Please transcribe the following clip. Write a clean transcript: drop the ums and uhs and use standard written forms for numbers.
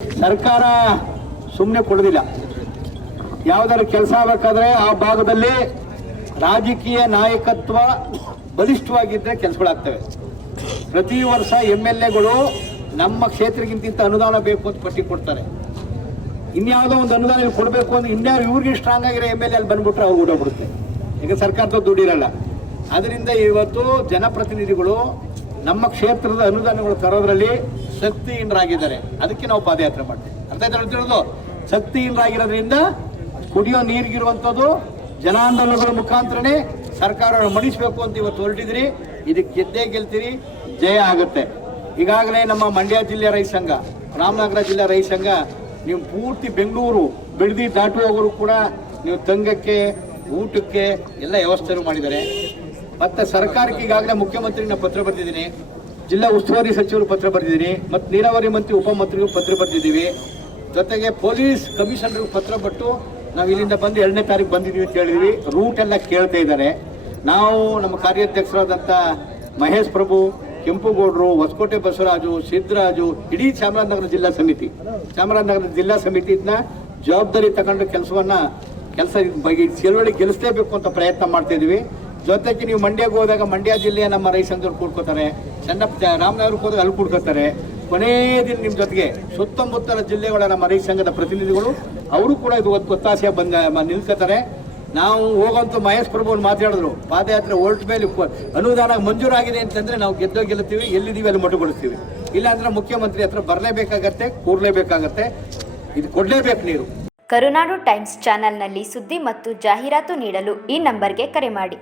ಸರ್ಕಾರ ಸುಮ್ಮನೆ ಕೊಡೋದಿಲ್ಲ. ಯಾವುದಾದ್ರು ಕೆಲಸ ಆಗಬೇಕಾದ್ರೆ ಆ ಭಾಗದಲ್ಲಿ ರಾಜಕೀಯ ನಾಯಕತ್ವ ಬಲಿಷ್ಠವಾಗಿದ್ದರೆ ಕೆಲಸಗಳಾಗ್ತವೆ. ಪ್ರತಿ ವರ್ಷ MLAಗಳು ನಮ್ಮ ಕ್ಷೇತ್ರಕ್ಕಿಂತ ಅನುದಾನ ಬೇಕು ಅಂತ ಪಟ್ಟಿ ಕೊಡ್ತಾರೆ. ಇನ್ಯಾವುದೋ ಒಂದು ಅನುದಾನ ಕೊಡಬೇಕು ಅಂದ್ರೆ ಇನ್ಯಾರು ಇವ್ರಿಗೆ ಸ್ಟ್ರಾಂಗ್ ಆಗಿರೋ MLA ಅಲ್ಲಿ ಬಂದ್ಬಿಟ್ರೆ ಅವ್ರು ಓಡೋಗ್ಬಿಡುತ್ತೆ. ಈಗ ಸರ್ಕಾರದ ದುಡ್ಡಿರಲ್ಲ. ಅದರಿಂದ ಇವತ್ತು ಜನಪ್ರತಿನಿಧಿಗಳು ನಮ್ಮ ಕ್ಷೇತ್ರದ ಅನುದಾನಗಳು ತರೋದ್ರಲ್ಲಿ ಶಕ್ತಿಹೀನರಾಗಿದ್ದಾರೆ. ಅದಕ್ಕೆ ನಾವು ಪಾದಯಾತ್ರೆ ಮಾಡ್ತೀವಿ. ಅರ್ಥ ಆಯ್ತು? ಶಕ್ತಿಹೀನರಾಗಿರೋದ್ರಿಂದ ಕುಡಿಯೋ ನೀರಿಗಿರುವಂಥದ್ದು ಜನಾಂದೋಲನಗಳ ಮುಖಾಂತರನೇ ಸರ್ಕಾರವನ್ನು ಮಣಿಸಬೇಕು ಅಂತ ಇವತ್ತು ಹೊರಟಿದ್ರಿ. ಇದಕ್ಕೆ ಗೆದ್ದೇ ಗೆಲ್ತೀರಿ, ಜಯ ಆಗುತ್ತೆ. ಈಗಾಗಲೇ ನಮ್ಮ ಮಂಡ್ಯ ಜಿಲ್ಲೆ ರೈತ ಸಂಘ, ರಾಮನಗರ ಜಿಲ್ಲಾ ರೈತ ಸಂಘ, ನೀವು ಪೂರ್ತಿ ಬೆಂಗಳೂರು ಬಿಡದಿ ದಾಟುವವರು ಕೂಡ ನೀವು ತಂಗಕ್ಕೆ ಊಟಕ್ಕೆ ಎಲ್ಲ ವ್ಯವಸ್ಥೆನೂ ಮಾಡಿದ್ದಾರೆ. ಮತ್ತು ಸರ್ಕಾರಕ್ಕೆ ಈಗಾಗಲೇ ಮುಖ್ಯಮಂತ್ರಿನ ಪತ್ರ ಬರೆದಿದ್ದೀನಿ, ಜಿಲ್ಲಾ ಉಸ್ತುವಾರಿ ಸಚಿವರು ಪತ್ರ ಬರೆದಿದ್ದೀನಿ, ಮತ್ತು ನೀರಾವರಿ ಮಂತ್ರಿ ಉಪಮಂತ್ರಿಗೂ ಪತ್ರ ಬರೆದಿದ್ದೀವಿ. ಜೊತೆಗೆ ಪೊಲೀಸ್ ಕಮಿಷನರ್ಗೂ ಪತ್ರ ಕೊಟ್ಟು ನಾವು ಇಲ್ಲಿಂದ ಬಂದು 2ನೇ ತಾರೀಕು ಬಂದಿದ್ದೀವಿ ಅಂತ ಹೇಳಿದ್ವಿ. ರೂಟ್ ಎಲ್ಲ ಕೇಳ್ತಾ ಇದ್ದಾರೆ. ನಾವು ನಮ್ಮ ಕಾರ್ಯಾಧ್ಯಕ್ಷರಾದಂಥ ಮಹೇಶ್ ಪ್ರಭು, ಕೆಂಪುಗೌಡರು, ಹೊಸಕೋಟೆ ಬಸವರಾಜು, ಸಿದ್ದರಾಜು, ಇಡೀ ಚಾಮರಾಜನಗರ ಜಿಲ್ಲಾ ಸಮಿತಿ ಇದನ್ನ ಜವಾಬ್ದಾರಿ ತಗೊಂಡು ಕೆಲಸ ಬಗ್ಗೆ ಚಳವಳಿ ಗೆಲ್ಲಿಸಲೇಬೇಕು ಅಂತ ಪ್ರಯತ್ನ ಮಾಡ್ತಾ ಇದೀವಿ. ಜೊತೆಗೆ ನೀವು ಮಂಡ್ಯಕ್ಕೆ ಹೋದಾಗ ಮಂಡ್ಯ ಜಿಲ್ಲೆಯ ನಮ್ಮ ರೈತ ಸಂಘದವ್ರು ಕೂಡ್ಕೋತಾರೆ, ರಾಮನಗರಕ್ಕೆ ಹೋದಾಗ ಅಲ್ಲಿ ಕೂಡ್ಕೋತಾರೆ. ಕೊನೇ ದಿನ ನಿಮ್ಮ ಜೊತೆಗೆ ಸುತ್ತಮುತ್ತಲ ಜಿಲ್ಲೆಗಳ ನಮ್ಮ ರೈತ ಸಂಘದ ಪ್ರತಿನಿಧಿಗಳು ಅವರು ಕೂಡ ಇದು ಒತ್ತಾಸೆ ನಿಲ್ಕೋತಾರೆ. ನಾವು ಹೋಗುವಂಥ ಮಹೇಶ್ ಪ್ರಭು ಮಾತಾಡಿದ್ರು, ಪಾದಯಾತ್ರೆ ಹೊರಟ ಮೇಲೆ ಅನುದಾನ ಮಂಜೂರಾಗಿದೆ ಅಂತಂದ್ರೆ ನಾವು ಗೆಲ್ತೀವಿ, ಎಲ್ಲಿದ್ದೀವಿ ಅಲ್ಲಿ ಮೊಟುಗೊಳಿಸ್ತೀವಿ. ಇಲ್ಲಾಂದ್ರೆ ಮುಖ್ಯಮಂತ್ರಿ ಹತ್ರ ಬರಲೇಬೇಕಾಗತ್ತೆ, ಕೂರ್ಲೇಬೇಕಾಗತ್ತೆ, ಇದು ಕೊಡಲೇಬೇಕು ನೀರು. ಕರುನಾಡು ಟೈಮ್ಸ್ ಚಾನೆಲ್ನಲ್ಲಿ ಸುದ್ದಿ ಮತ್ತು ಜಾಹೀರಾತು ನೀಡಲು ಈ ನಂಬರ್ಗೆ ಕರೆ ಮಾಡಿ.